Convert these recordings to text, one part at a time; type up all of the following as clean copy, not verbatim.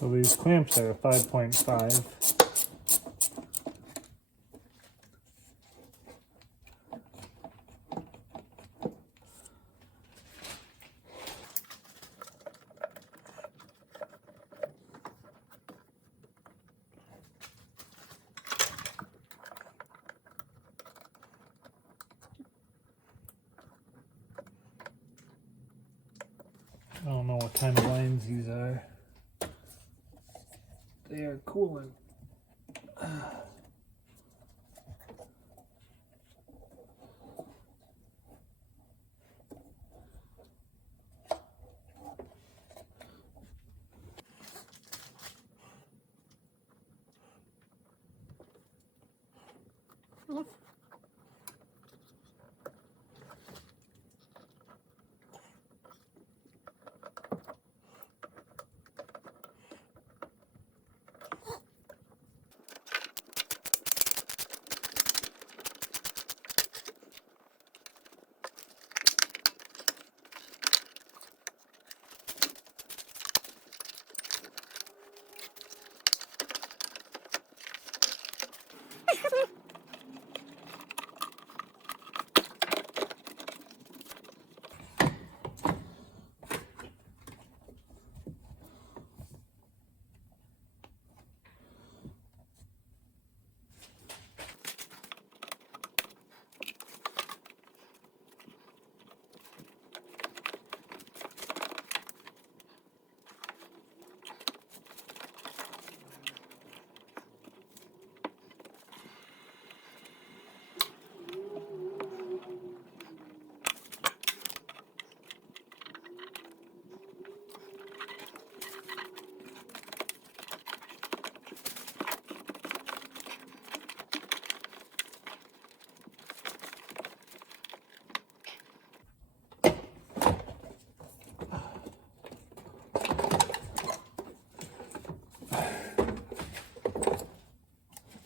So these clamps are 5.5. I don't know what kind of lines these are. They are coolant.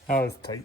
That was tight.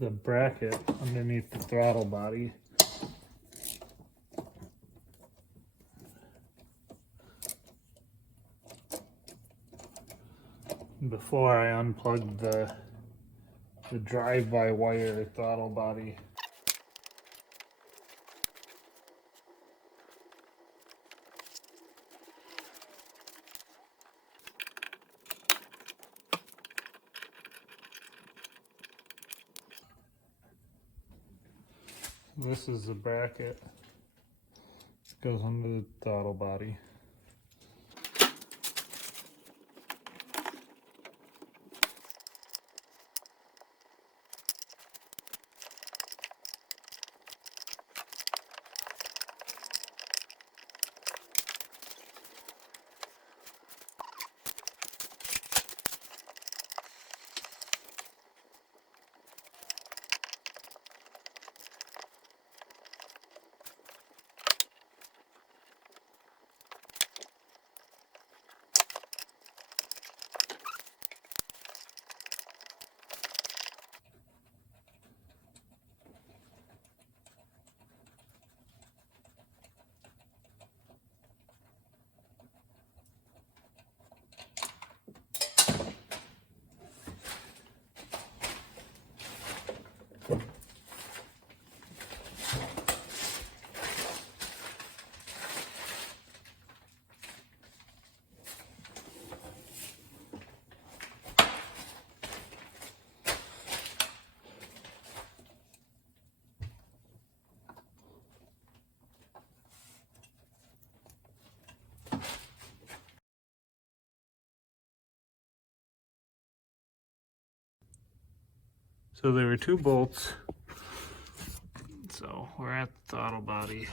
the bracket underneath the throttle body. Before I unplugged the drive-by-wire throttle body. This is the bracket. It goes under the throttle body. So there were two bolts. So we're at the throttle body.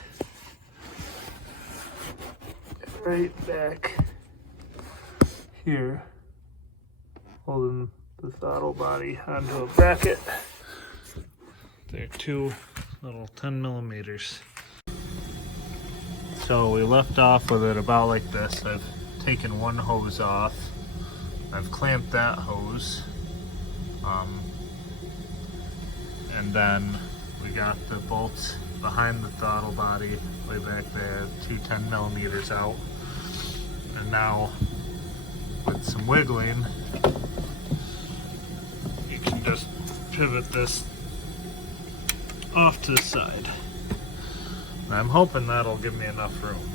Right back here, holding the throttle body onto a bracket. They're two little 10 millimeters. So we left off with it about like this. I've taken one hose off. I've clamped that hose. And then we got the bolts behind the throttle body way back there, two 10 millimeters out. And now with some wiggling, you can just pivot this off to the side. And I'm hoping that'll give me enough room.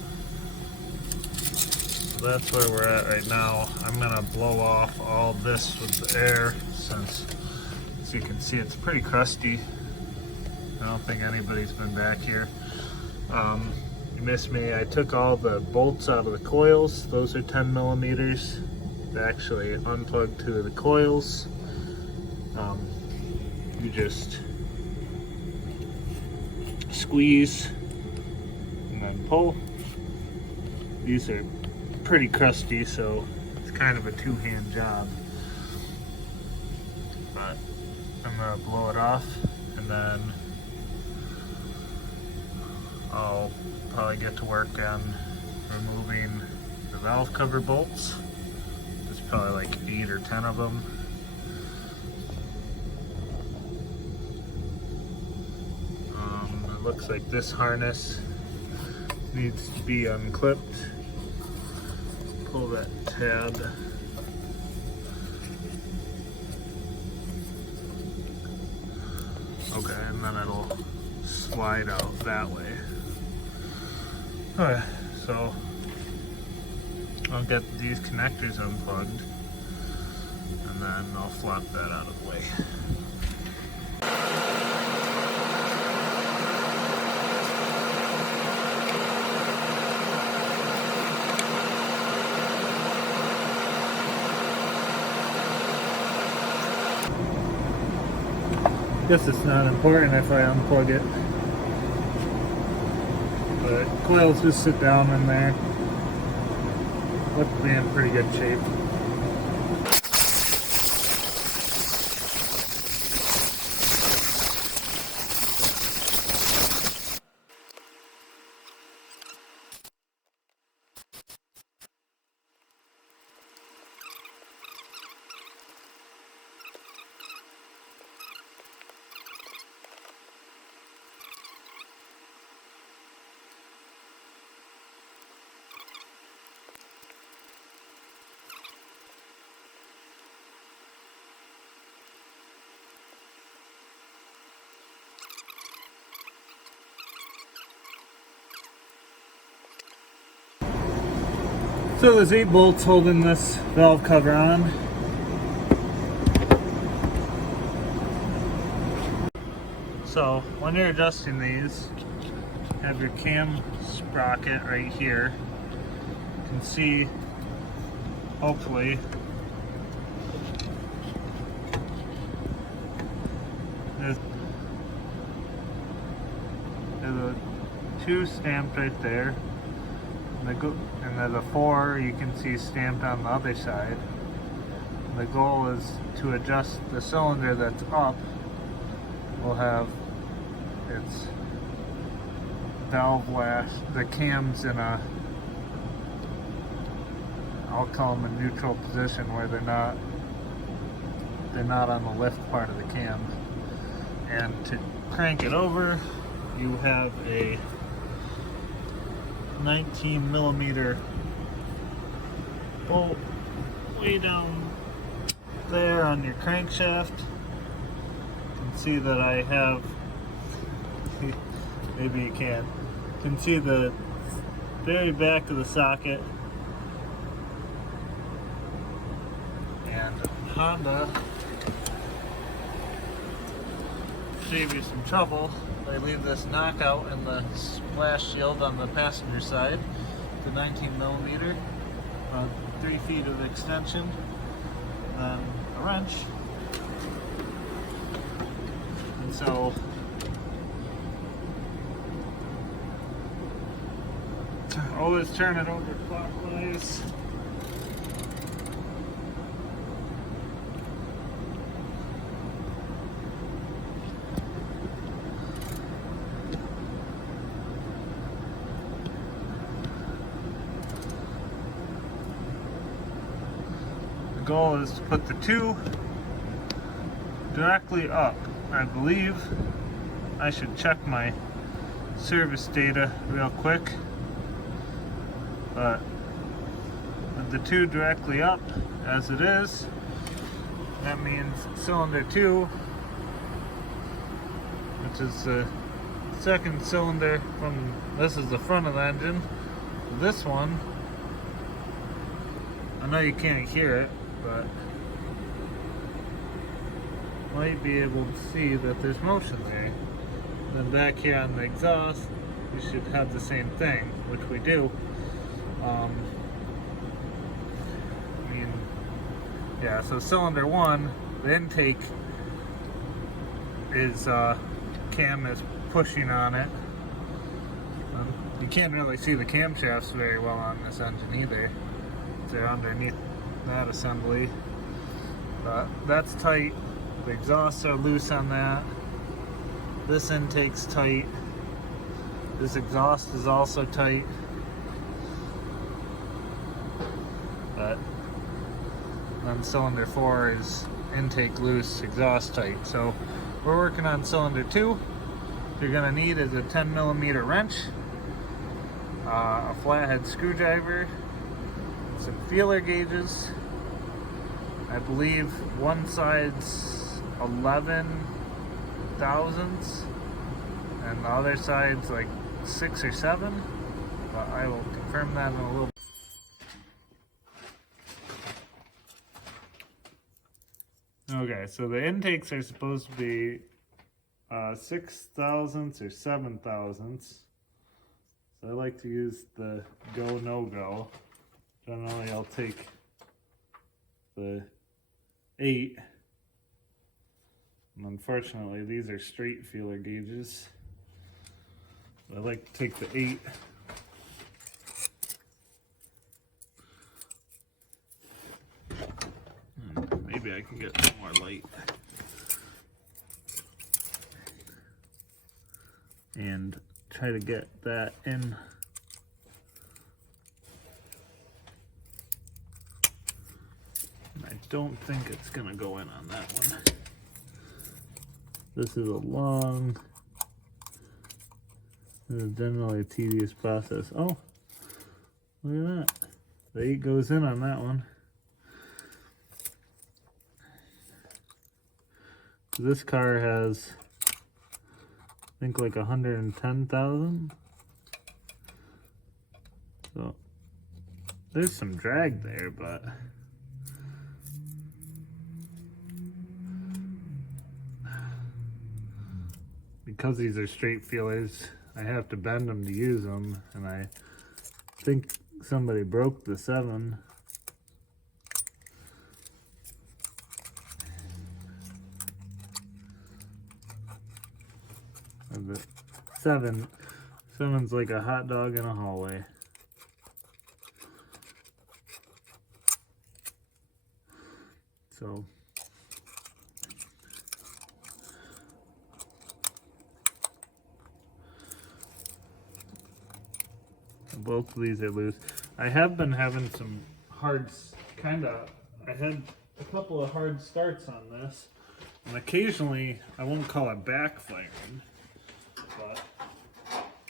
So that's where we're at right now. I'm gonna blow off all this with the air since, as you can see, it's pretty crusty. I don't think anybody's been back here. You missed me. I took all the bolts out of the coils. Those are 10 millimeters. They actually unplugged two of the coils. You just squeeze and then pull. These are pretty crusty, so it's kind of a two-hand job. But I'm gonna blow it off, and then I'll probably get to work on removing the valve cover bolts. There's probably like 8 or 10 of them. It looks like this harness needs to be unclipped. Pull that tab. Okay, and then it'll slide out that way. Alright, so I'll get these connectors unplugged and then I'll flop that out of the way. Guess it's not important if I unplug it. But coils just sit down in there. Look to be in pretty good shape. So there's 8 bolts holding this valve cover on. So when you're adjusting these, have your cam sprocket right here. You can see, hopefully, there's a 2 stamped right there, and there's a 4 you can see stamped on the other side. And the goal is to adjust the cylinder that's up. We'll have its valve lash, the cams in a, I'll call them a neutral position where they're not on the lift part of the cam. And to crank it over, you have a 19mm bolt way down there on your crankshaft. You can see that I have, maybe you can see the very back of the socket. And Honda, save you some trouble, they leave this knockout in the splash shield on the passenger side, the 19mm, 3 feet of extension, then a wrench. And so always turn it over clockwise. The goal is to put the 2 directly up. I believe I should check my service data real quick, but with the 2 directly up as it is, that means cylinder 2, which is the second cylinder from, this is the front of the engine, this one, I know you can't hear it, but might be able to see that there's motion there. And then back here on the exhaust, we should have the same thing, which we do. Yeah, so cylinder 1, the intake is, cam is pushing on it. You can't really see the camshafts very well on this engine either. They're underneath that assembly. That's tight. The exhausts are loose on that. This intake's tight. This exhaust is also tight. But then cylinder 4 is intake loose, exhaust tight. So we're working on cylinder 2. What you're gonna need is a 10mm wrench, a flathead screwdriver, some feeler gauges. I believe one side's 11 thousandths and the other side's like 6 or 7, but I will confirm that in a little bit. Okay, so the intakes are supposed to be 6 thousandths or 7 thousandths. So I like to use the go, no go. Generally I'll take the 8. And unfortunately these are straight feeler gauges. So I like to take the 8. Maybe I can get some more light. And try to get that in. I don't think it's gonna go in on that one. This is a long, this is generally a tedious process. Oh, look at that. The 8 goes in on that one. This car has, I think, like 110,000. So there's some drag there, but because these are straight feelers, I have to bend them to use them, and I think somebody broke the 7. The 7's like a hot dog in a hallway. So both of these are loose. I have been having some hard, I had a couple of hard starts on this, and occasionally, I won't call it backfiring, but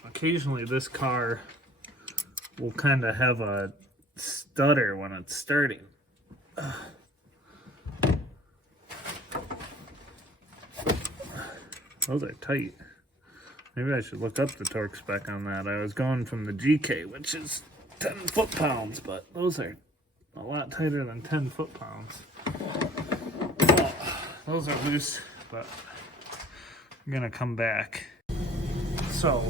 occasionally this car will kind of have a stutter when it's starting. Those are tight. Maybe I should look up the torque spec on that. I was going from the GK, which is 10 foot-pounds, but those are a lot tighter than 10 foot-pounds. Oh, those are loose, but I'm gonna come back. So,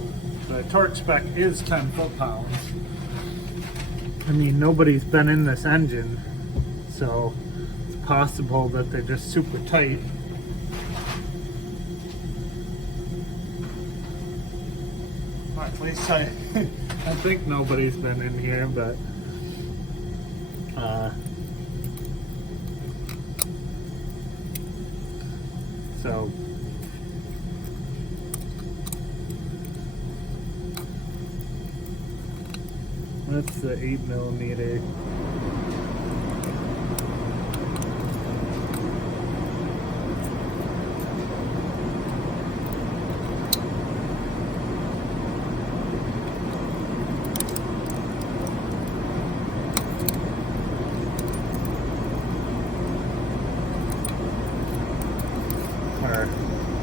the torque spec is 10 foot-pounds. I mean, nobody's been in this engine, so it's possible that they're just super tight. At least I think nobody's been in here, but so that's the 8mm.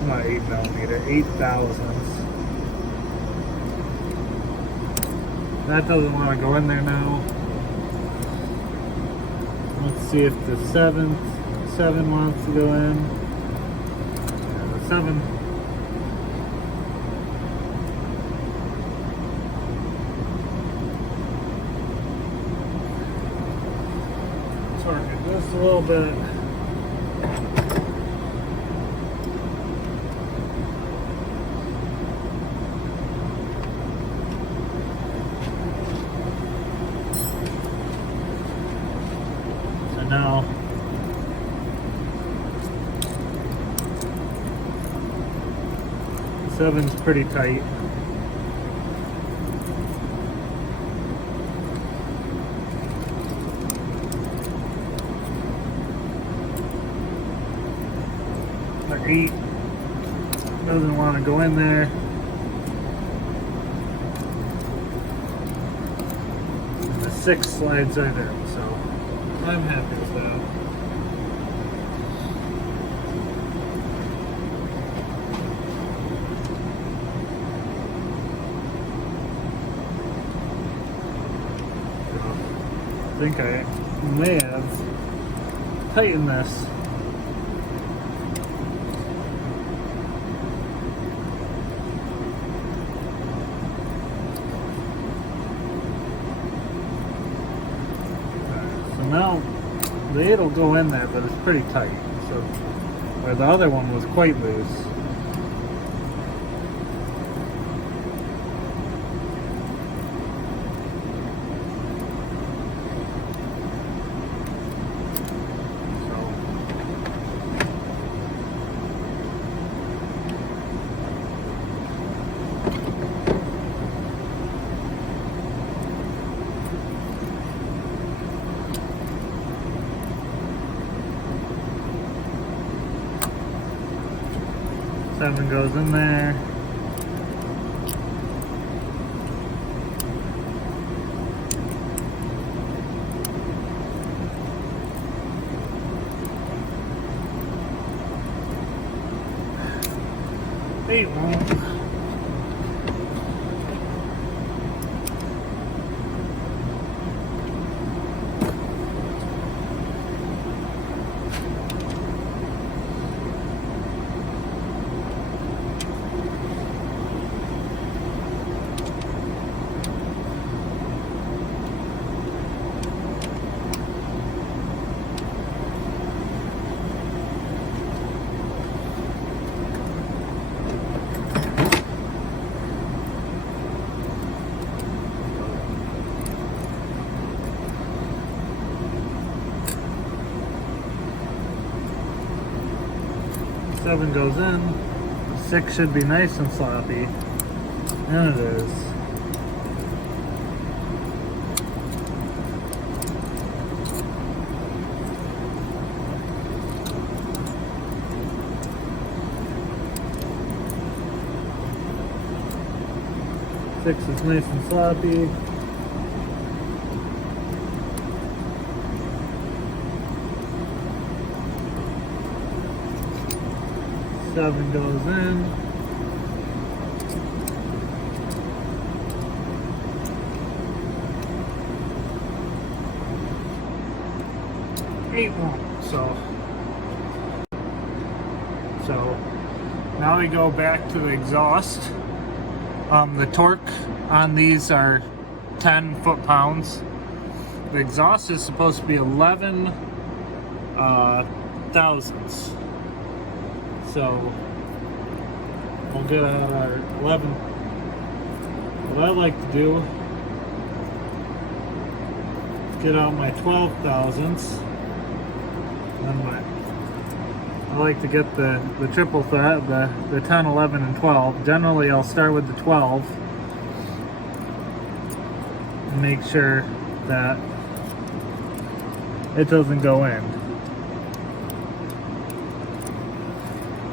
Not 8mm, 8,000ths. That doesn't want to go in there now. Let's see if the 7 wants to go in. Yeah, the 7. Torque it just a little bit. Now, the 7's pretty tight. The 8 doesn't want to go in there. And the 6 slides right in, so I'm happy with that. I think I may have tightened this. Now, the 8 will go in there, but it's pretty tight. So, where the other one was quite loose. So, 7 goes in there. Eight won't. 7 goes in, 6 should be nice and sloppy, and it is. Six is nice and sloppy. Seven goes in. Eight won't. So now we go back to the exhaust. The torque on these are 10 foot-pounds. The exhaust is supposed to be 11 thousandths. So we'll get our 11. What I like to do, get out my 12 thousandths. I like to get the triple thread, the 10, 11, and 12. Generally, I'll start with the 12 and make sure that it doesn't go in.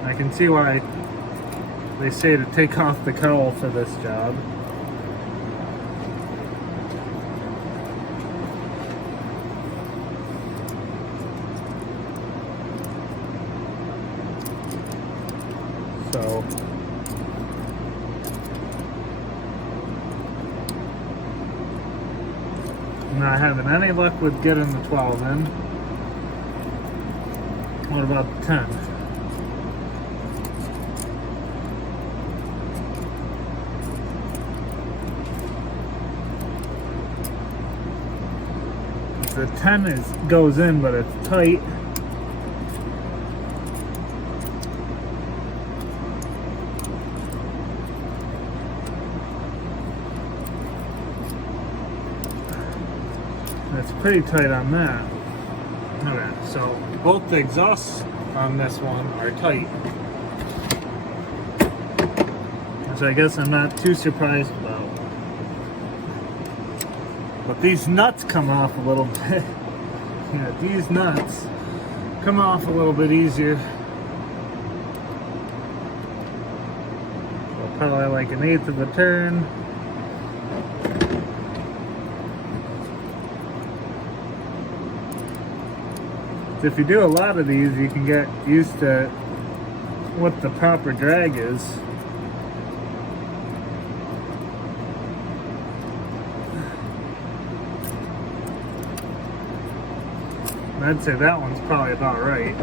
I can see why they say to take off the cowl for this job. So I'm not having any luck with getting the 12 in. What about the 10? The 10 goes in, but it's tight. It's pretty tight on that. Okay, so both the exhausts on this one are tight, which I guess I'm not too surprised about. But these nuts come off a little bit. Yeah, these nuts come off a little bit easier. So probably like 1/8 of a turn. So if you do a lot of these, you can get used to what the proper drag is. I'd say that one's probably about right.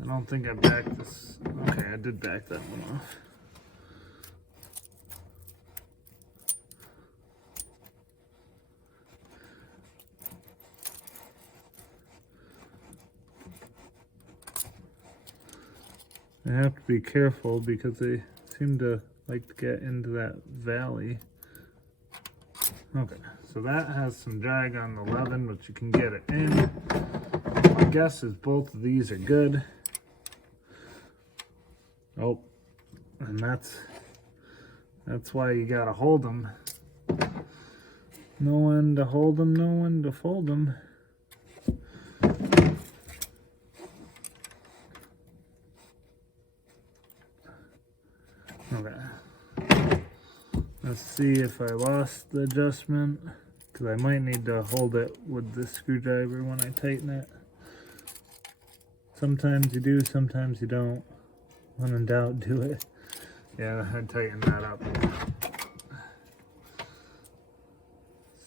I don't think I backed this. Okay, I did back that one off. I have to be careful because they seem to like to get into that valley. Okay, so that has some drag on the 11, but you can get it in. My guess is both of these are good. Oh, and that's why you gotta hold them. No one to hold them, no one to fold them. Okay, let's see if I lost the adjustment, because I might need to hold it with the screwdriver when I tighten it. Sometimes you do, sometimes you don't. When in doubt, do it. Yeah, I tightened that up.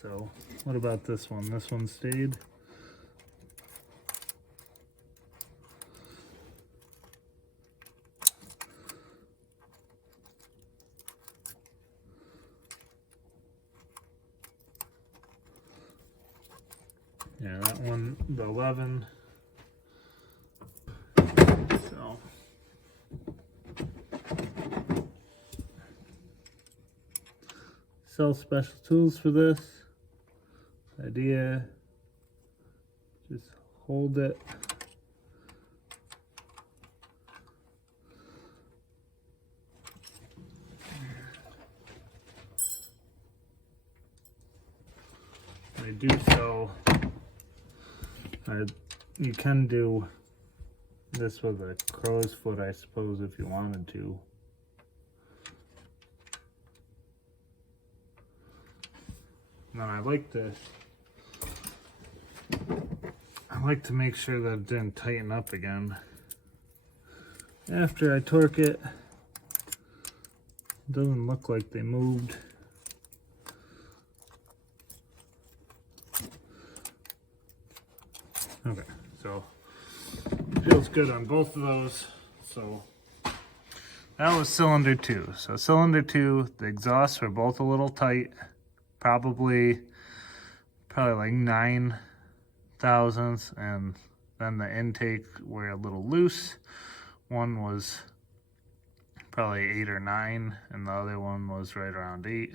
So, what about this one? This one stayed. Yeah, that one, the 11. So sell special tools for this. Idea, just hold it. I do so. You can do this with a crow's foot, I suppose, if you wanted to. And then I like to make sure that it didn't tighten up again. After I torque it, it doesn't look like they moved. Okay, so feels good on both of those. So that was cylinder 2. So cylinder 2, the exhausts were both a little tight, probably like 9 thousandths, and then the intake were a little loose. One was probably 8 or 9, and the other one was right around 8.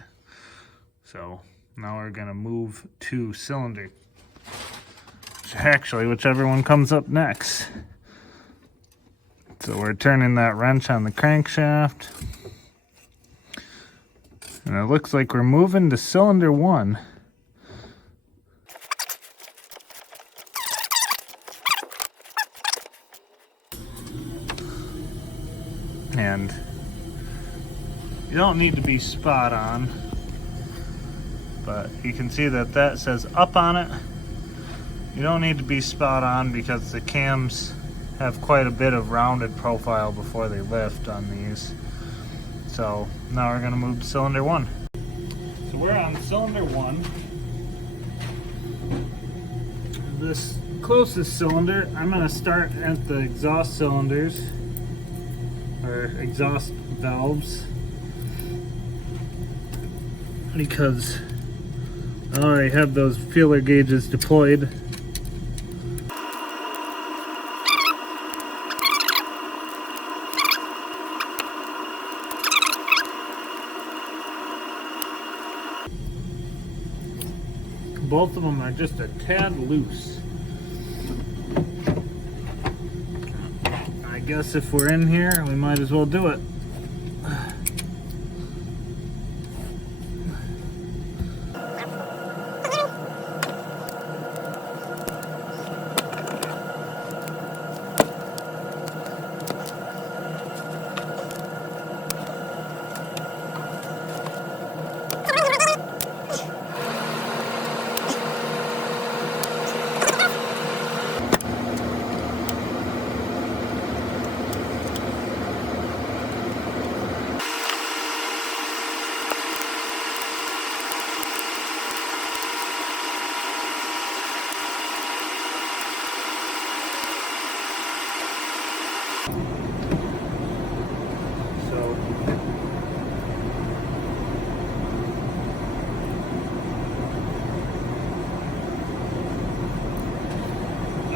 So now we're gonna move to cylinder, actually whichever one comes up next. So we're turning that wrench on the crankshaft, and it looks like we're moving to cylinder 1. And you don't need to be spot on, but you can see that that says up on it. You don't need to be spot on because the cams have quite a bit of rounded profile before they lift on these. So now we're gonna move to cylinder 1. So we're on cylinder 1. This closest cylinder, I'm gonna start at the exhaust cylinders, or exhaust valves, because I already have those feeler gauges deployed. Both of them are just a tad loose. I guess if we're in here, we might as well do it.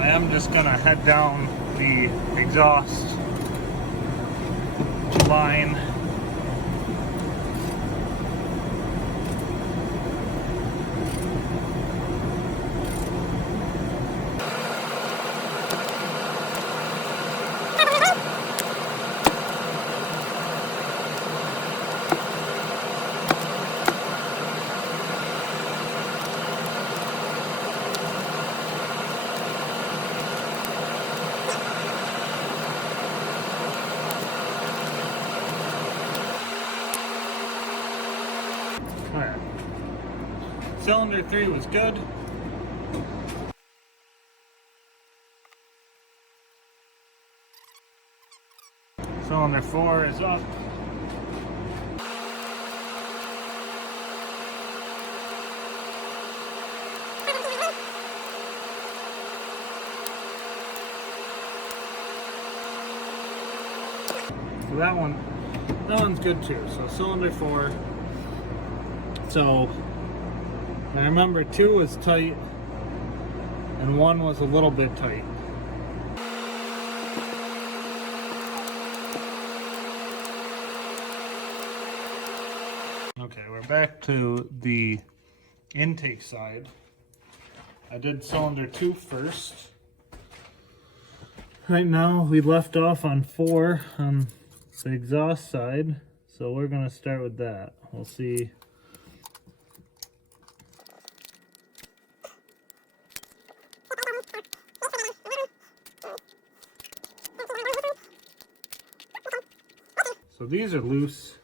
I'm just gonna head down the exhaust line. Alright. Cylinder 3 was good. Cylinder 4 is up. So that one's good too. So cylinder 4. So I remember 2 was tight, and one was a little bit tight. Okay, we're back to the intake side. I did cylinder 2 first. Right now we left off on 4 on the exhaust side, so we're going to start with that. We'll see. So these are loose.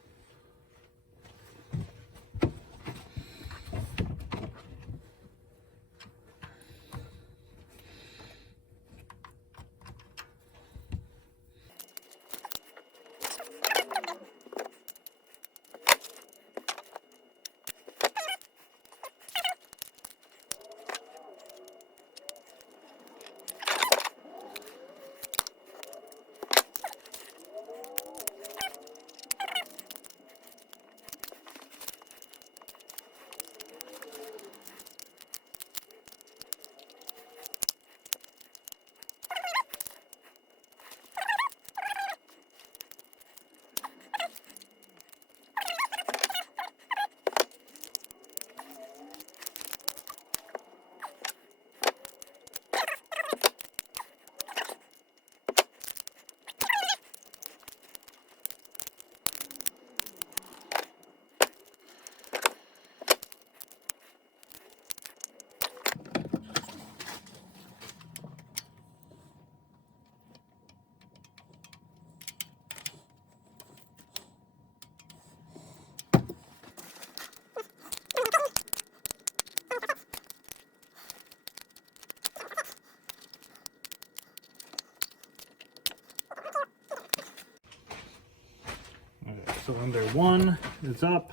Cylinder 1 is up.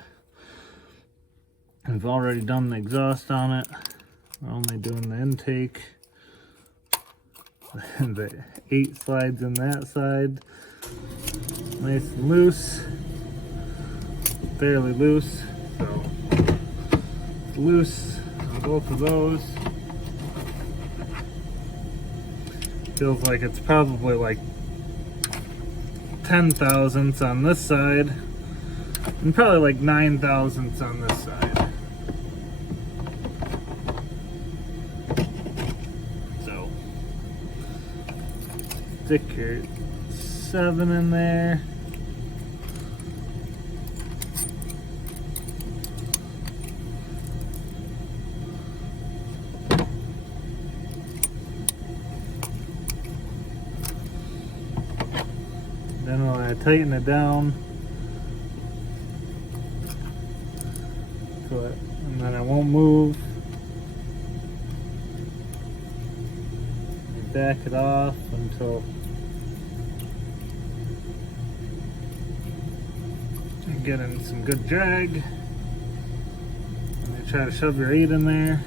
We've already done the exhaust on it. We're only doing the intake. And the 8 slides in that side. Nice and loose. Fairly loose. So it's loose on both of those. Feels like it's probably like 10 thousandths on this side and probably like 9 thousandths on this side. So stick your 7 in there. Then when I tighten it down, and then it won't move. And back it off until you get in some good drag. And you try to shove your 8 in there.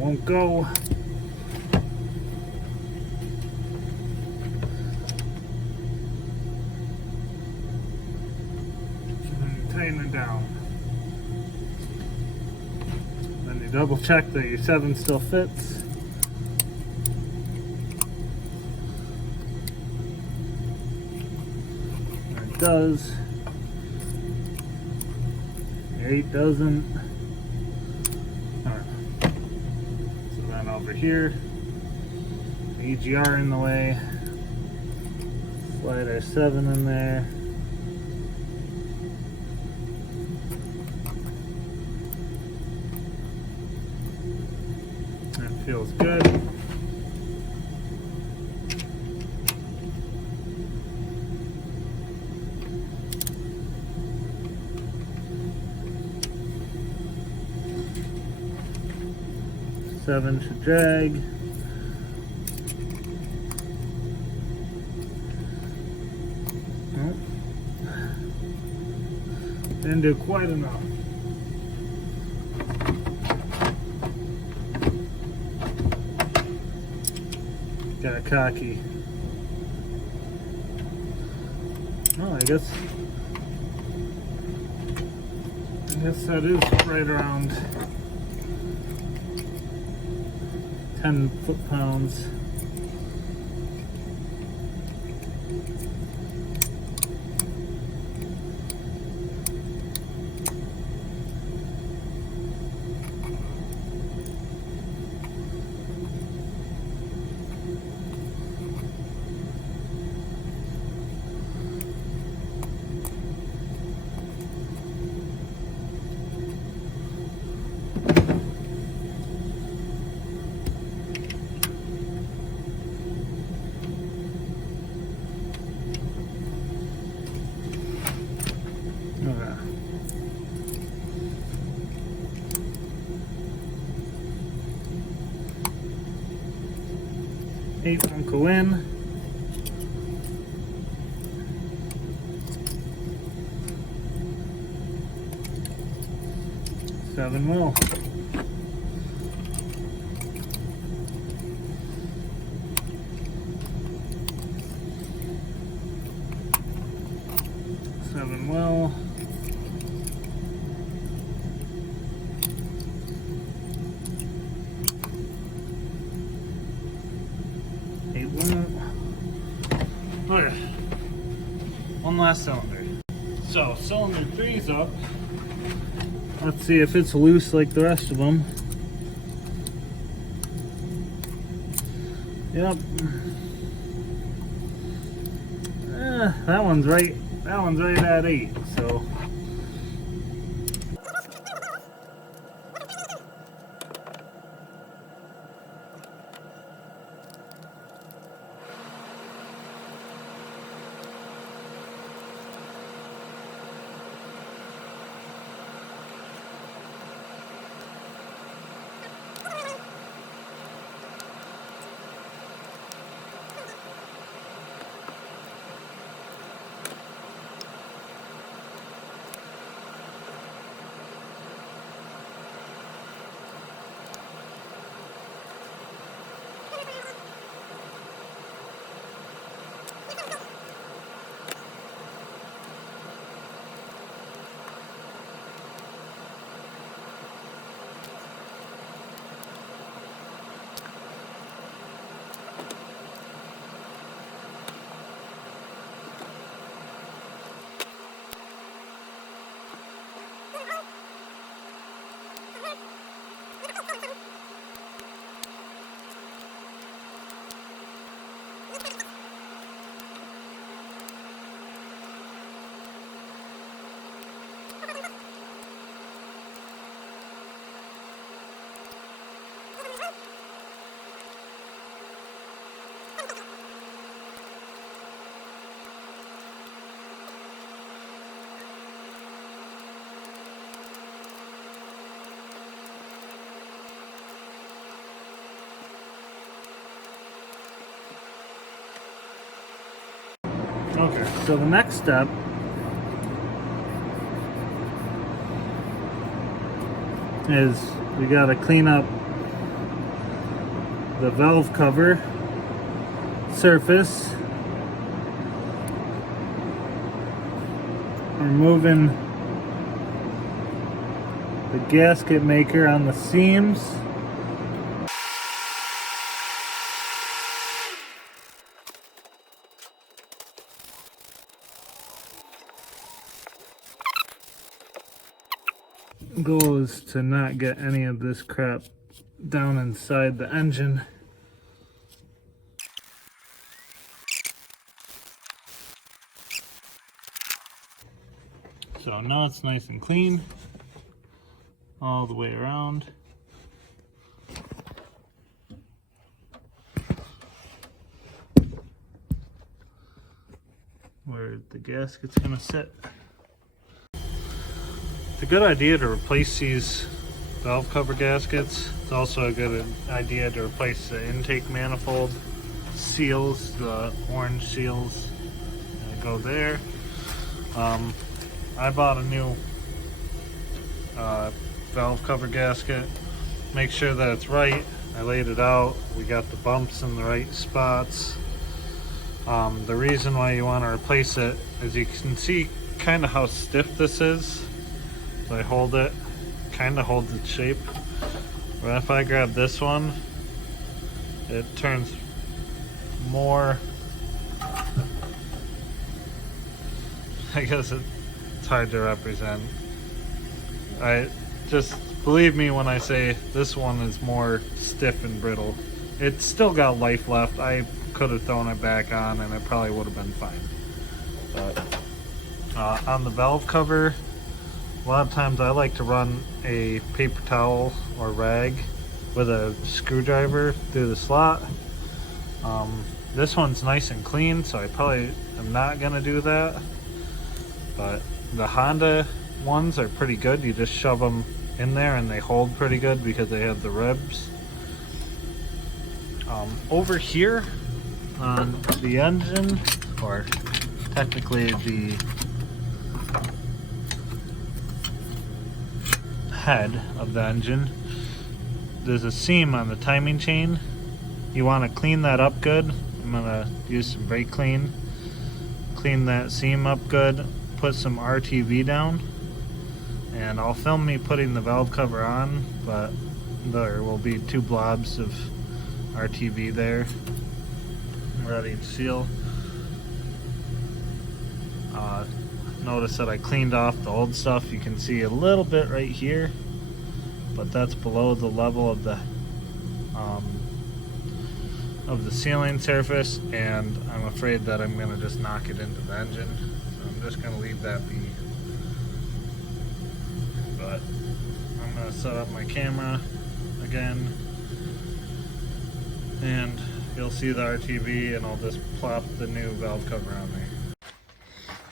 Won't go. And tighten it down. Then you double check that your 7 still fits. And it does. Your 8 doesn't. Over here, EGR in the way, slide our 7 in there, that feels good. Seven should drag. Oh. Didn't do quite enough. Got cocky. Oh, I guess that is right around 10 foot-pounds. Eight won't go in. Seven will. Seven will. Okay, one last cylinder. So cylinder 3's up. Let's see if it's loose like the rest of them. Yep. That one's right. That one's right at 8. So. Okay, so the next step is we gotta clean up the valve cover surface, removing the gasket maker on the seams. Goal is to not get any of this crap down inside the engine. So now it's nice and clean all the way around. Where the gasket's gonna sit. It's a good idea to replace these valve cover gaskets. It's also a good idea to replace the intake manifold seals, the orange seals that go there. I bought a new valve cover gasket. Make sure that it's right. I laid it out. We got the bumps in the right spots. The reason why you want to replace it is you can see kind of how stiff this is. So I hold it, kind of holds its shape. But if I grab this one, it turns more, I guess it's hard to represent. I just believe me when I say this one is more stiff and brittle. It's still got life left. I could have thrown it back on and it probably would have been fine. But on the valve cover, a lot of times I like to run a paper towel or rag with a screwdriver through the slot. This one's nice and clean, so I probably am not gonna do that. But the Honda ones are pretty good. You just shove them in there and they hold pretty good because they have the ribs. Over here on the engine, or technically the head of the engine, there's a seam on the timing chain. You want to clean that up good. I'm gonna use some brake clean that seam up good, put some RTV down, and I'll film me putting the valve cover on, but there will be 2 blobs of RTV there ready to seal. Notice that I cleaned off the old stuff. You can see a little bit right here, but that's below the level of the sealing surface, and I'm afraid that I'm going to just knock it into the engine, so I'm just going to leave that be. But I'm going to set up my camera again, and you'll see the RTV, and I'll just plop the new valve cover on there.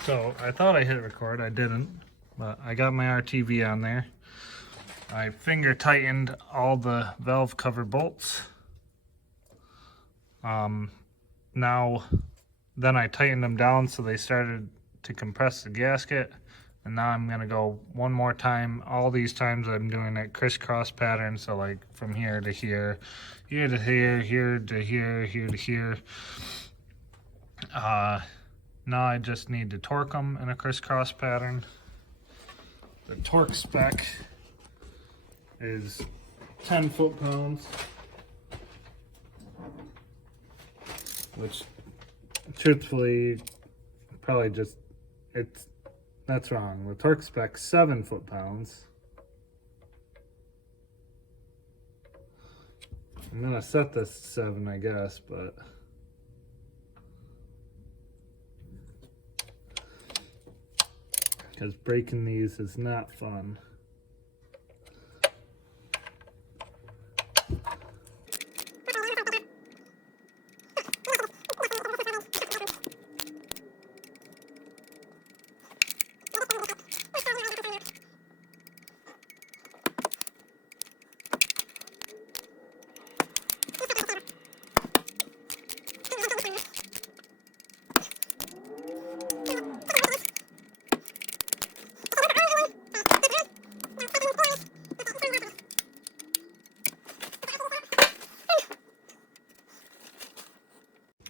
So I thought I hit record, I didn't, but I got my RTV on there. I finger tightened all the valve cover bolts. Then I tightened them down so they started to compress the gasket, and now I'm gonna go one more time. All these times I'm doing it crisscross pattern, so like from here to here, here to here, here to here, here to here. Now I just need to torque them in a crisscross pattern. The torque spec is 10 foot-pounds, which truthfully probably just, that's wrong. The torque spec's 7 foot-pounds. I'm gonna set this to 7, I guess, but because breaking these is not fun.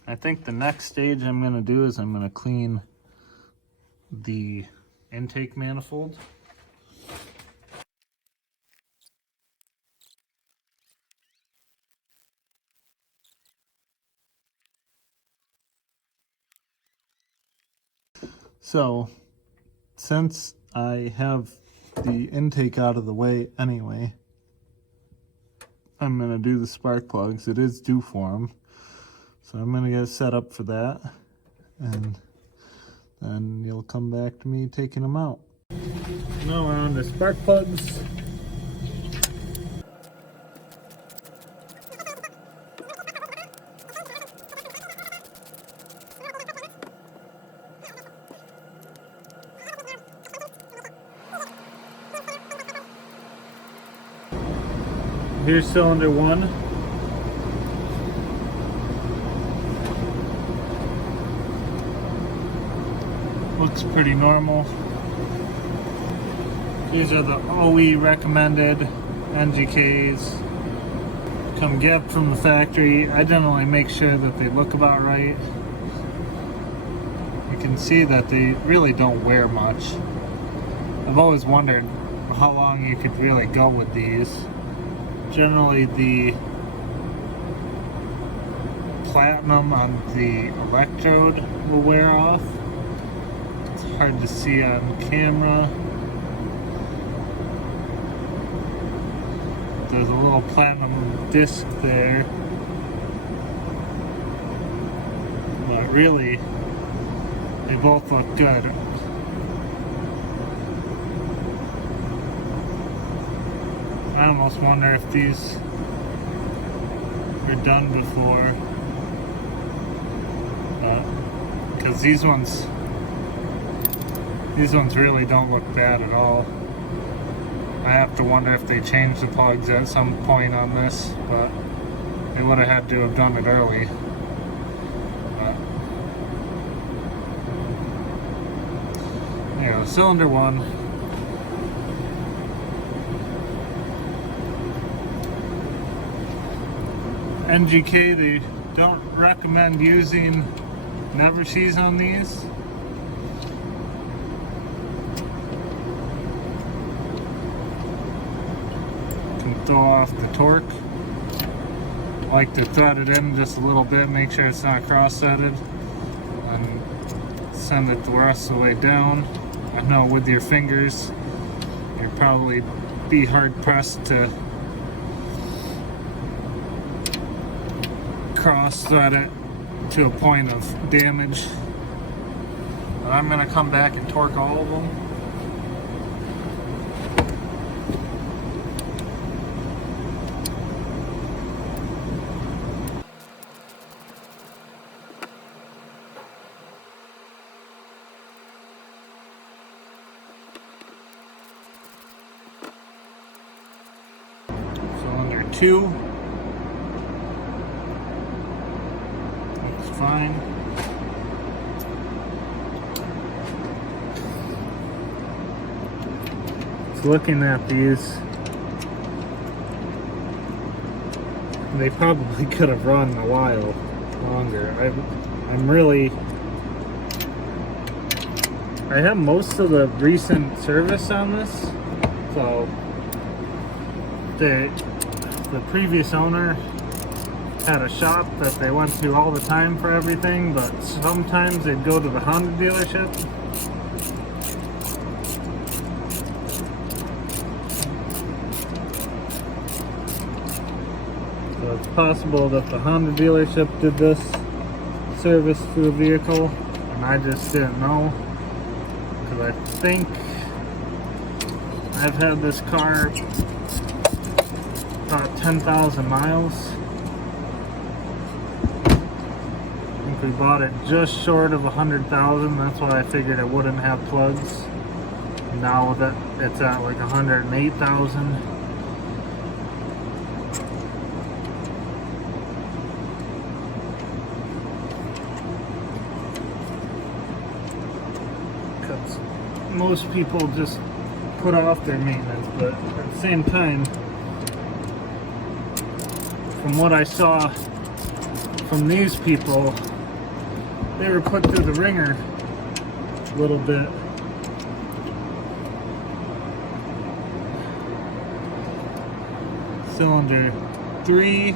I think the next stage I'm going to do is I'm going to clean the intake manifold. So, since I have the intake out of the way anyway, I'm going to do the spark plugs. It is due for them. So I'm gonna get set up for that, and then you'll come back to me taking them out. Now we're on the spark plugs. Here's cylinder 1. Looks pretty normal. These are the OE recommended NGKs. Come get from the factory. I generally make sure that they look about right. you can see that they really don't wear much. I've always wondered how long you could really go with these. Generally the platinum on the electrode will wear off. It's hard to see on camera. There's a little platinum disc there. But really, they both look good. I almost wonder if these were done before. Because these ones really don't look bad at all. I have to wonder if they changed the plugs at some point on this, but they would have had to have done it early. Yeah, cylinder 1. NGK, they don't recommend using never sees on these. Can throw off the torque. I like to thread it in just a little bit, make sure it's not cross-threaded, and send it the rest of the way down. I know with your fingers, you'd probably be hard-pressed to cross-thread it to a point of damage. But I'm going to come back and torque all of them. Cylinder 2. Fine. So looking at these, they probably could have run a while longer. I have most of the recent service on this, so the previous owner had a shop that they went to all the time for everything, but sometimes they'd go to the Honda dealership. So it's possible that the Honda dealership did this service to the vehicle, and I just didn't know, because I think I've had this car about 10,000 miles. We bought it just short of 100,000. That's why I figured it wouldn't have plugs. Now that it's at like 108,000. Because most people just put off their maintenance, but at the same time, from what I saw from these people, they were put through the ringer a little bit. Cylinder 3.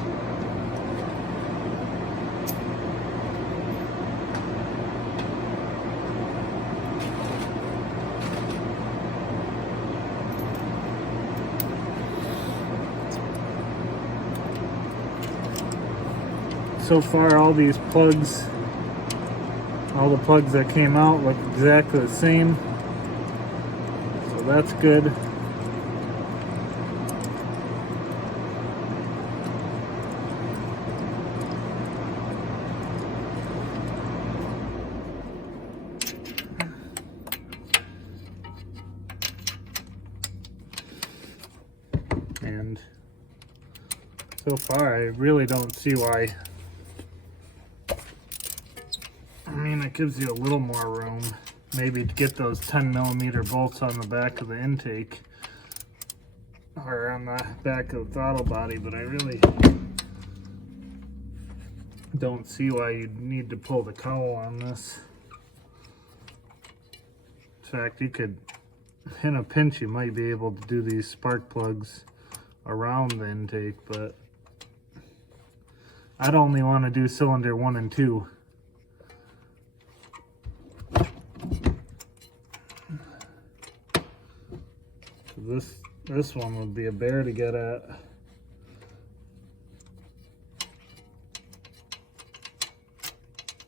So far, all these plugs, all the plugs that came out look exactly the same, so that's good. And so far, I really don't see why. I mean, it gives you a little more room, maybe to get those 10mm bolts on the back of the intake, or on the back of the throttle body, but I really don't see why you'd need to pull the cowl on this. fact, you could, in a pinch, you might be able to do these spark plugs around the intake, but I'd only want to do cylinder 1 and 2. This one would be a bear to get at.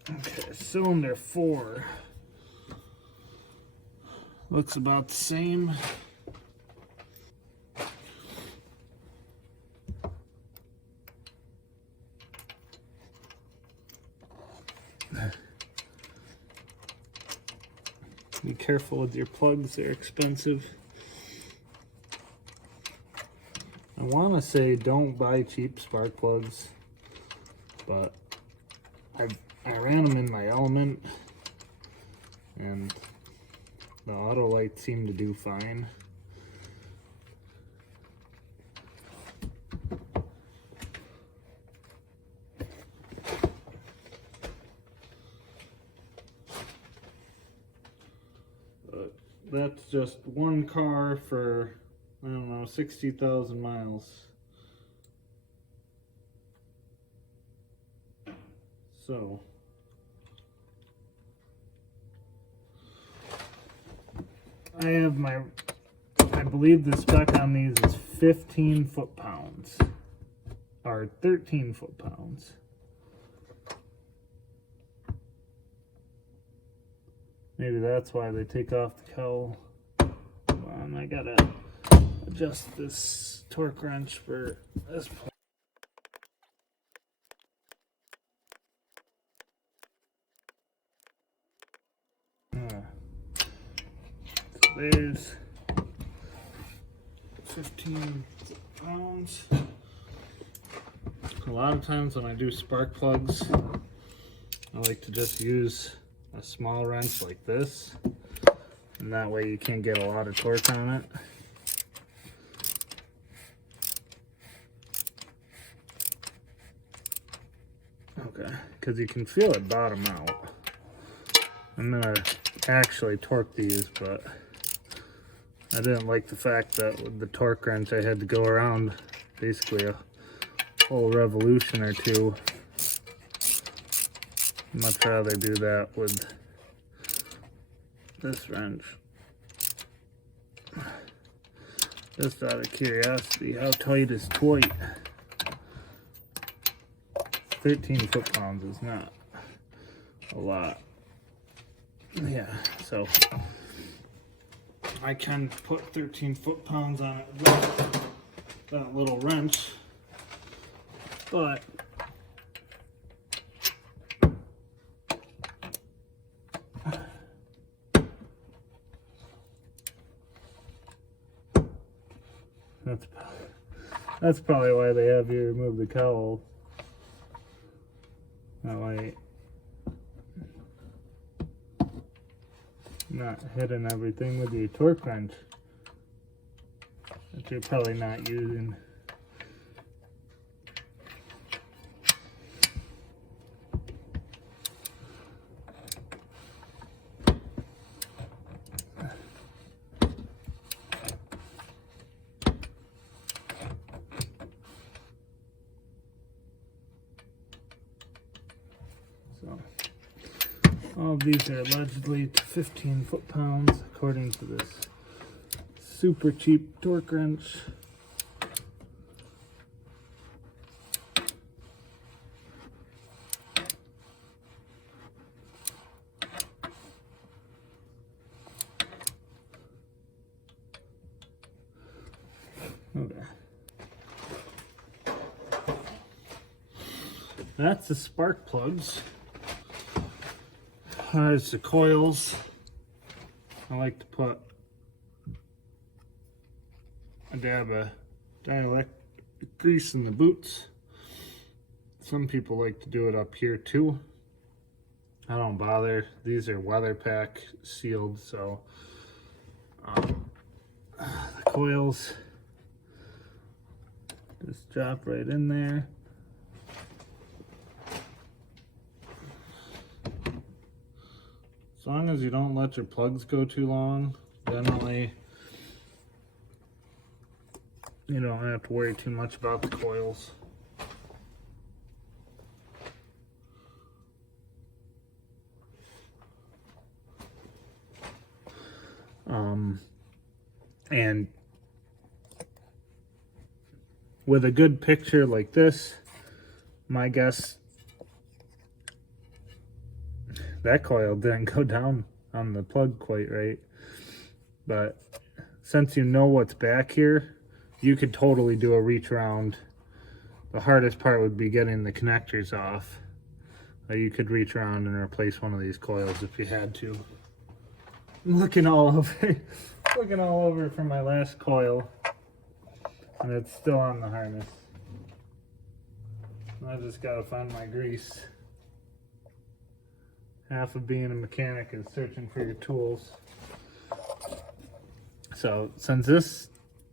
Okay, cylinder 4 looks about the same. Be careful with your plugs, they're expensive. I want to say don't buy cheap spark plugs, but I ran them in my Element, and the auto lights seem to do fine. But that's just one car for, I don't know, 60,000 miles. So I believe the spec on these is 15 foot-pounds, or 13 foot-pounds. Maybe that's why they take off the cowl. And I gotta adjust this torque wrench for this point. So there's 15 pounds. A lot of times when I do spark plugs, I like to just use a small wrench like this, and that way you can't get a lot of torque on it. Okay, because you can feel it bottom out. I'm gonna actually torque these, but I didn't like the fact that with the torque wrench I had to go around basically a whole revolution or two. I'd much rather do that with this wrench. Just out of curiosity, how tight is tight? 13 foot-pounds is not a lot. Yeah, so I can put 13 foot-pounds on it with that little wrench, but that's probably why they have you remove the cowl. That way not hitting everything with your torque wrench that you're probably not using. So all of these are allegedly 15 foot-pounds according to this super cheap torque wrench. Okay. That's the spark plugs. There's the coils. I like to put a dab of dielectric grease in the boots. Some people like to do it up here too. I don't bother. These are weather pack sealed, so the coils just drop right in there. As long as you don't let your plugs go too long, generally you don't have to worry too much about the coils. And with a good picture like this, my guess, that coil didn't go down on the plug quite right. But since you know what's back here, you could totally do a reach around. The hardest part would be getting the connectors off. You could reach around and replace one of these coils if you had to. I'm looking all over for my last coil, and it's still on the harness. I just gotta find my grease. Half of being a mechanic is searching for your tools. So since this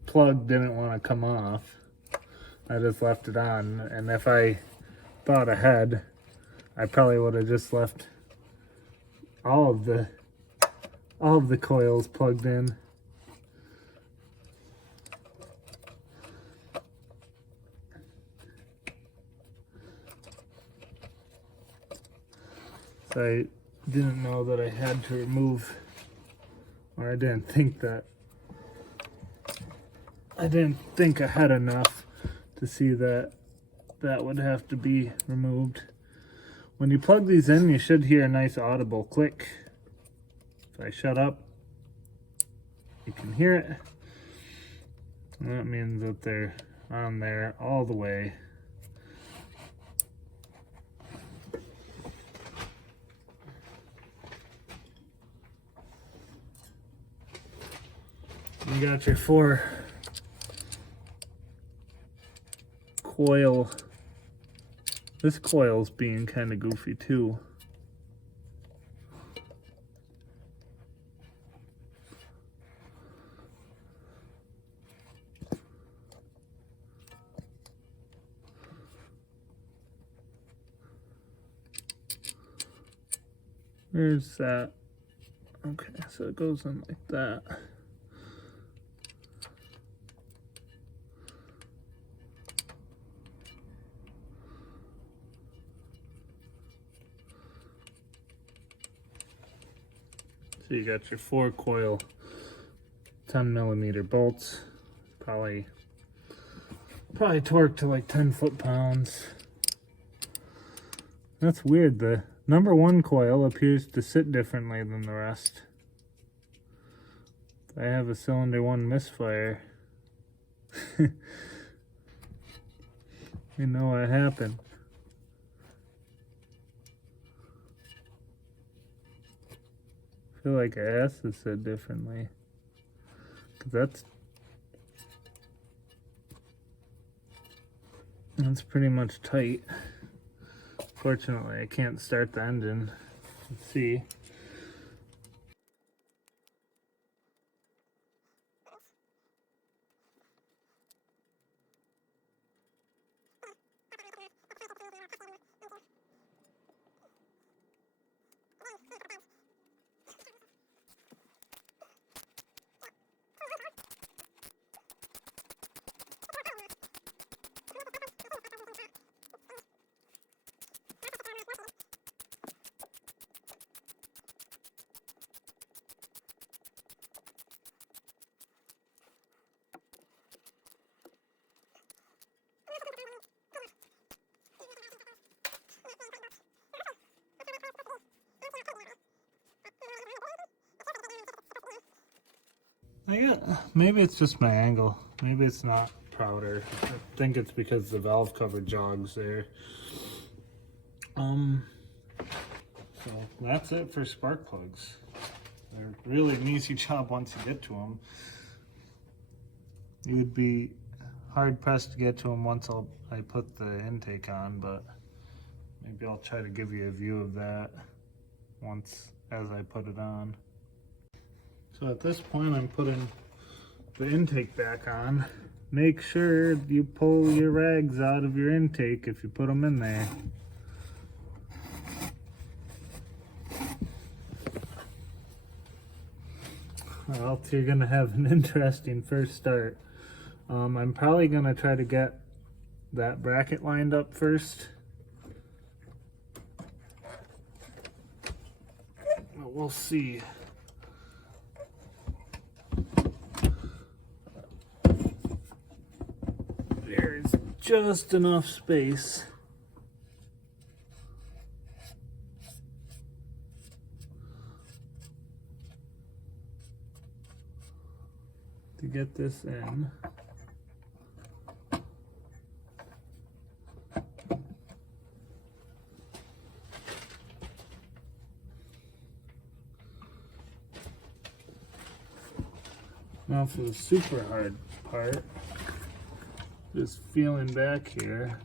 plug didn't want to come off, I just left it on, and if I thought ahead, I probably would have just left all of the coils plugged in. So I didn't know that I had to remove, or I didn't think ahead enough to see that that would have to be removed. When you plug these in, you should hear a nice audible click. If I shut up, you can hear it. And that means that they're on there all the way. You got your 4 coil. This coil's being kind of goofy too. Where's that? Okay, so it goes in like that. So you got your 4 coil 10mm bolts, probably torqued to like 10 foot-pounds. That's weird. The number 1 coil appears to sit differently than the rest. I have a cylinder 1 misfire. You know what happened. I feel like I asked to sit differently. 'Cause that's pretty much tight. Fortunately, I can't start the engine. Let's see. Maybe it's just my angle. Maybe it's not prouder. I think it's because the valve cover jogs there. So that's it for spark plugs. They're really an easy job once you get to them. You would be hard pressed to get to them once I put the intake on, but maybe I'll try to give you a view of that once as I put it on. So at this point, I'm putting the intake back on. Make sure you pull your rags out of your intake if you put them in there. Well, you're gonna have an interesting first start. I'm probably gonna try to get that bracket lined up first. But we'll see. There's just enough space to get this in. Now for the super hard part, just feeling back here.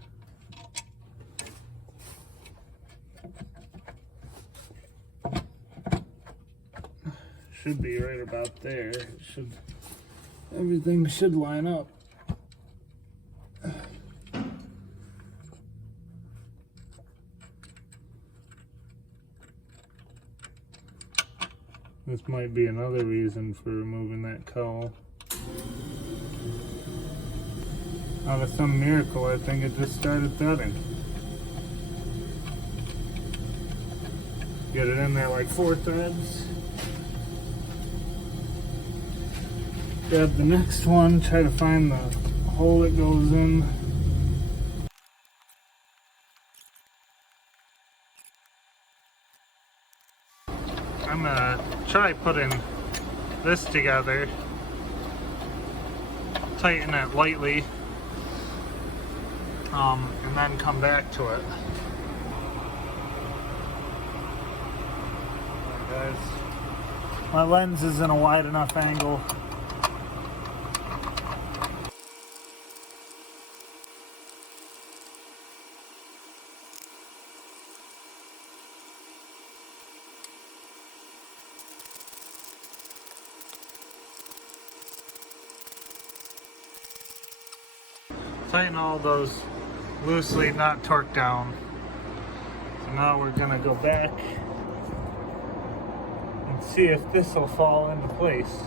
Should be right about there. Everything should line up. This might be another reason for removing that cowl. Out of some miracle, I think it just started threading. Get it in there like 4 threads. Grab the next one, try to find the hole it goes in. I'm gonna try putting this together, tighten it lightly, and then come back to it. Alright guys, my lens is in a wide enough angle. Tighten all those loosely, not torqued down. So now we're gonna go back and see if this will fall into place.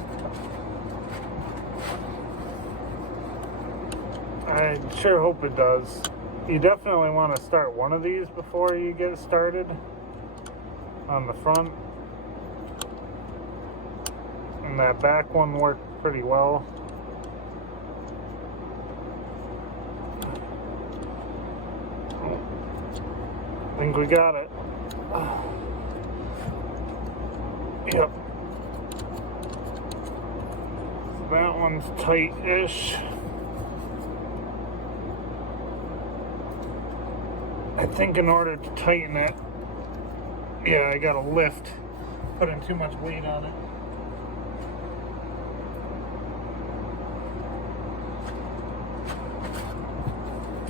I sure hope it does. You definitely want to start one of these before you get started on the front. And that back one worked pretty well. I think we got it. Yep. That one's tight-ish. I think in order to tighten it, yeah, I gotta lift, putting too much weight on it.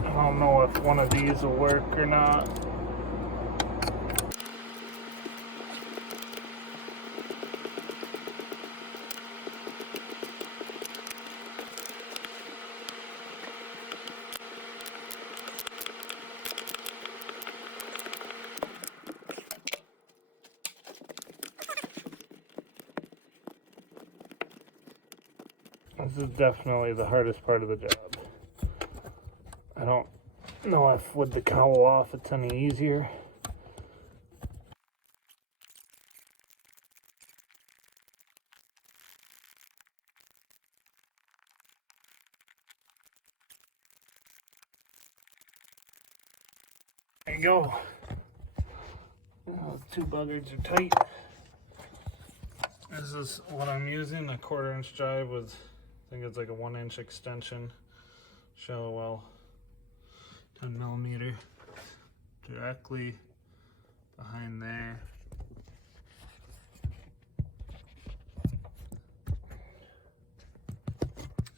I don't know if one of these will work or not. This is definitely the hardest part of the job. I don't know if with the cowl off it's any easier. There you go. Those 2 buggers are tight. This is what I'm using, a 1/4 inch drive with, I think it's like a 1 inch extension, shallow well, 10mm, directly behind there.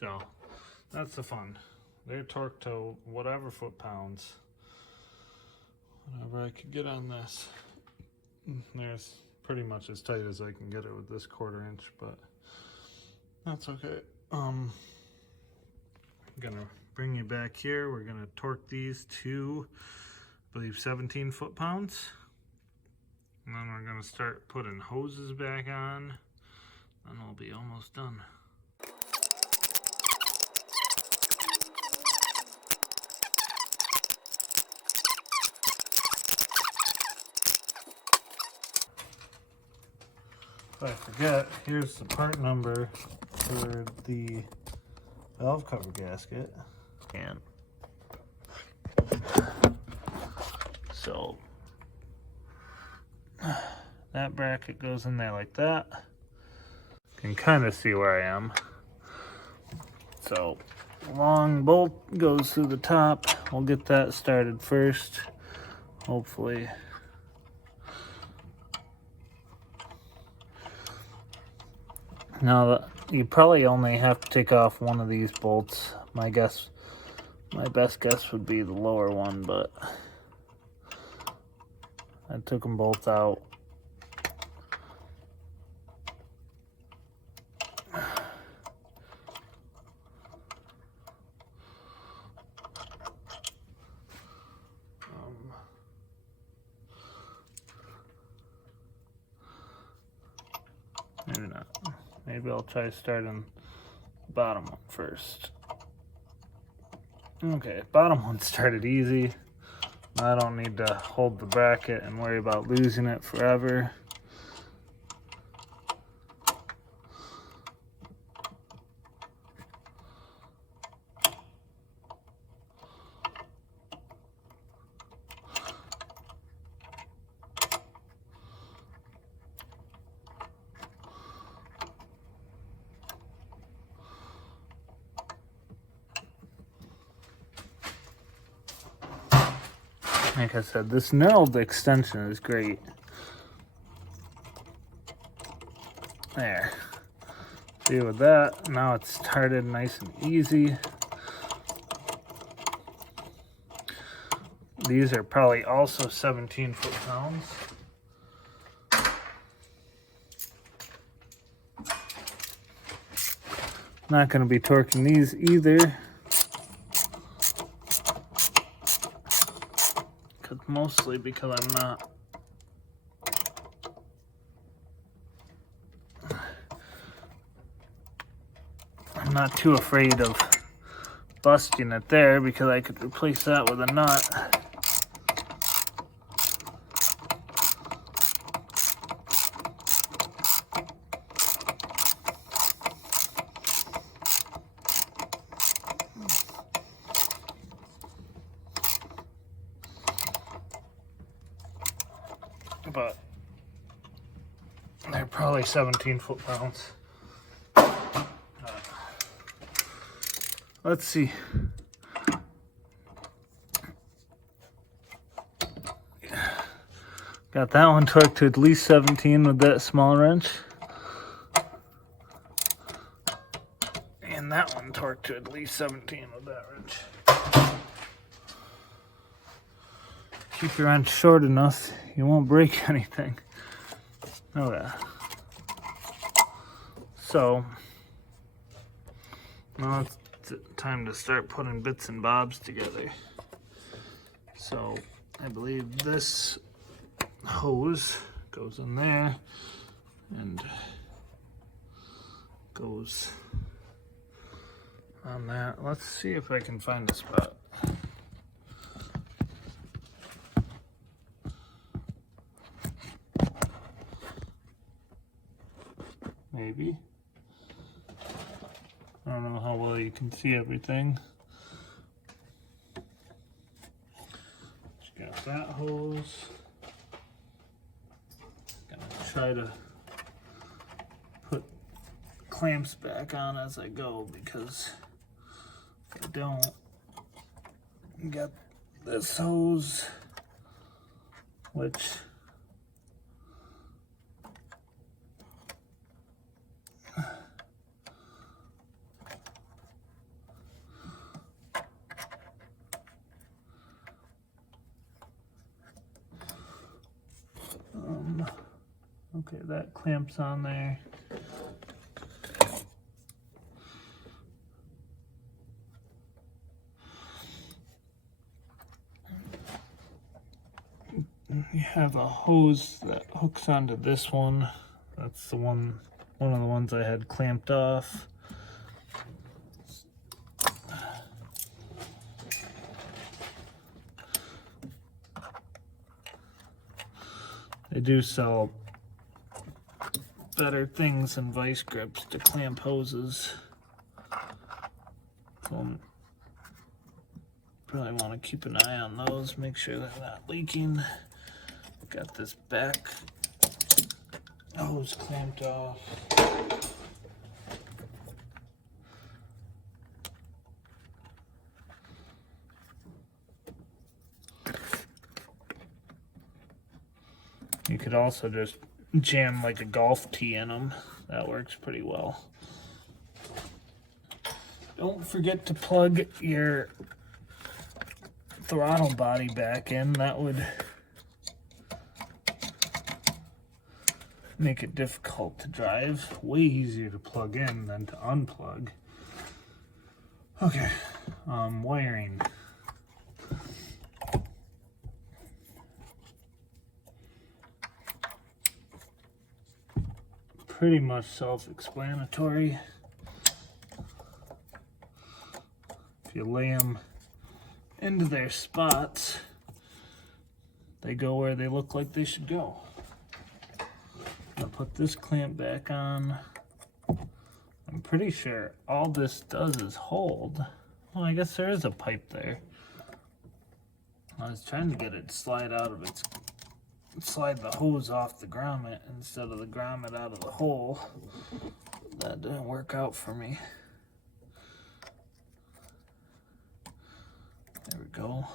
So that's the fun. They're torqued to whatever foot-pounds, whatever I could get on this. There's pretty much as tight as I can get it with this 1/4 inch, but that's okay. I'm gonna bring you back here. We're gonna torque these to, I believe, 17 foot-pounds. And then we're gonna start putting hoses back on and we'll be almost done. If I forget, here's the part number for the valve cover gasket. And so that bracket goes in there like that. You can kind of see where I am. So long bolt goes through the top. We'll get that started first, hopefully. Now you probably only have to take off one of these bolts. My best guess would be the lower one, but I took them both out. Maybe not. Maybe I'll try starting the bottom one first. Okay, bottom one started easy. I don't need to hold the bracket and worry about losing it forever. Like I said, this knurled extension is great. There. See with that, now it's started nice and easy. These are probably also 17 foot-pounds. Not going to be torquing these either. Mostly because I'm not too afraid of busting it there, because I could replace that with a nut. But they're probably 17 foot-pounds. Let's see. Got that one torqued to at least 17 with that small wrench. And that one torqued to at least 17 with that wrench. Keep your wrench short enough, you won't break anything. Oh yeah. So, now it's time to start putting bits and bobs together. So, I believe this hose goes in there and goes on that. Let's see if I can find a spot. Maybe. I don't know how well you can see everything. Just got that hose. Gonna try to put clamps back on as I go, because if I don't, got this hose, which okay, that clamps on there. You have a hose that hooks onto this one. That's the one one of the ones I had clamped off. They do sell better things than vice grips to clamp hoses. So probably want to keep an eye on those, make sure they're not leaking. Got this back hose clamped off. You could also just jam like a golf tee in them. That works pretty well. Don't forget to plug your throttle body back in. That would make it difficult to drive. Way easier to plug in than to unplug. Okay, wiring. Pretty much self-explanatory. If you lay them into their spots, they go where they look like they should go. I'll put this clamp back on. I'm pretty sure all this does is hold. Well, I guess there is a pipe there. I was trying to get it to slide out of its, slide the hose off the grommet instead of the grommet out of the hole. That didn't work out for me. There we go.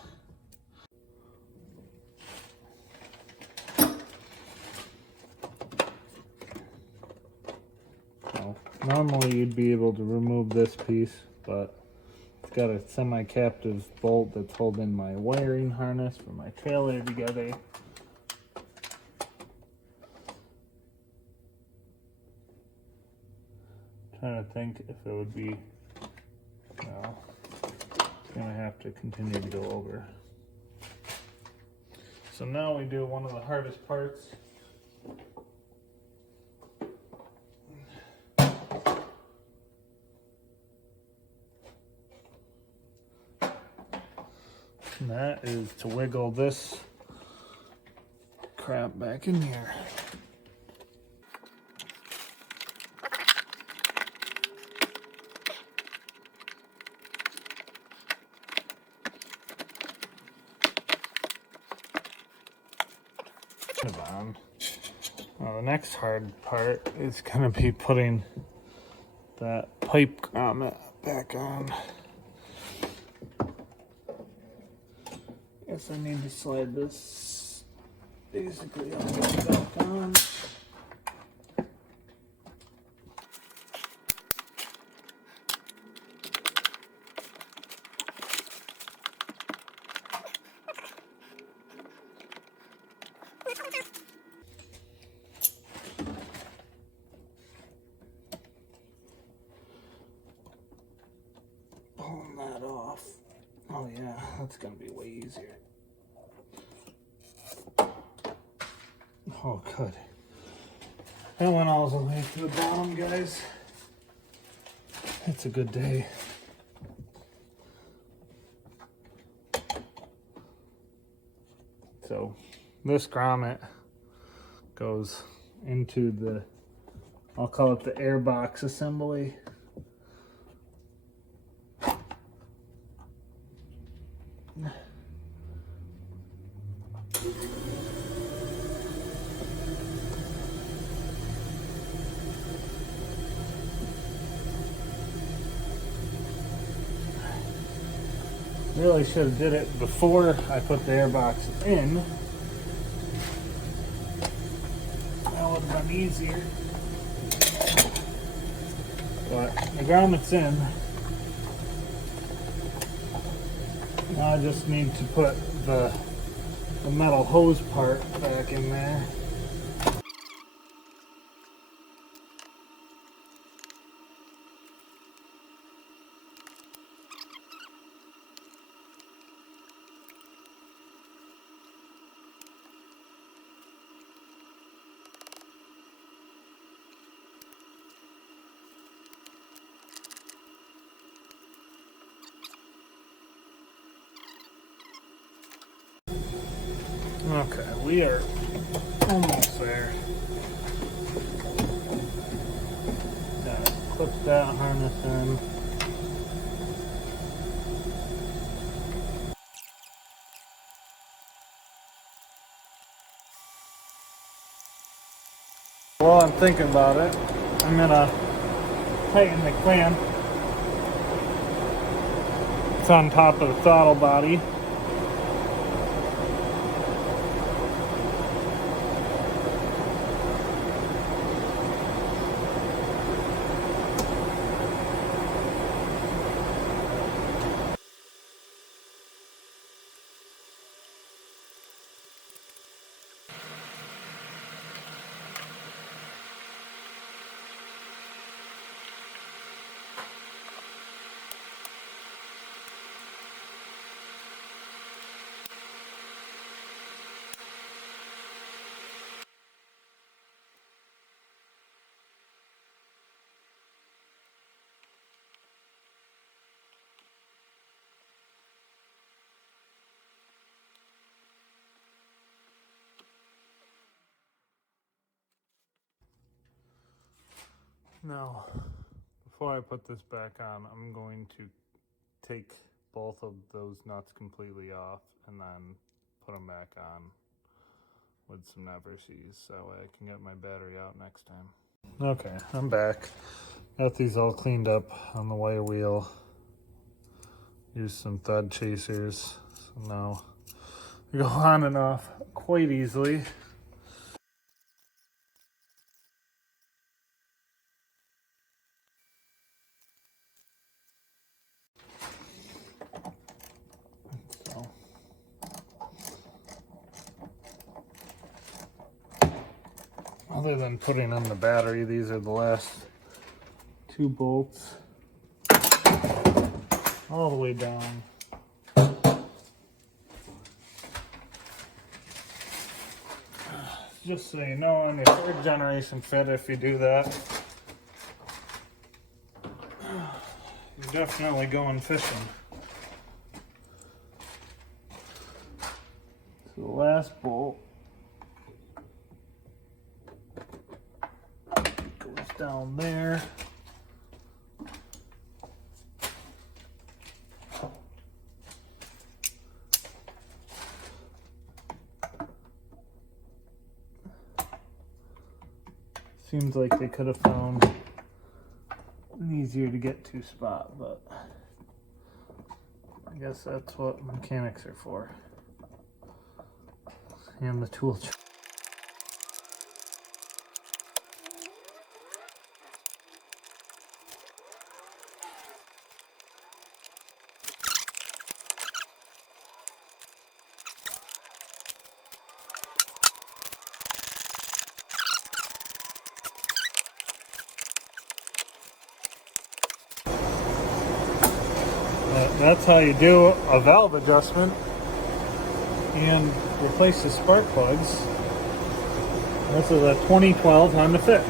So normally you'd be able to remove this piece, but it's got a semi-captive bolt that's holding my wiring harness for my trailer together. Trying to think if it would be, well, it's gonna have to continue to go over. So now we do one of the hardest parts. And that is to wiggle this crap back in here. On. Well, the next hard part is going to be putting that pipe grommet back on. Guess I need to slide this basically all the way back on. Pulling that off. Oh yeah, that's gonna be way easier. Oh good. That went all the way to the bottom, guys. It's a good day. So this grommet goes into the, I'll call it the air box assembly. Really should have did it before I put the air box in. That would have been easier. But the grommet's in. Now I just need to put the metal hose part back in there. Okay, we are almost there. Gotta clip that harness in. While I'm thinking about it, I'm gonna tighten the clamp. It's on top of the throttle body. Now, before I put this back on, I'm going to take both of those nuts completely off and then put them back on with some never seas so that way I can get my battery out next time. Okay, I'm back. Got these all cleaned up on the wire wheel. Used some thread chasers. So now they go on and off quite easily. So other than putting in the battery, these are the last two bolts all the way down. Just so you know, on your third generation fit, if you do that, you're definitely going fishing. So the last bolt goes down there. Seems like they could have found an easier to get to spot, but I guess that's what mechanics are for. And the tool. That's how you do a valve adjustment and replace the spark plugs. This is a 2012 Honda Fit.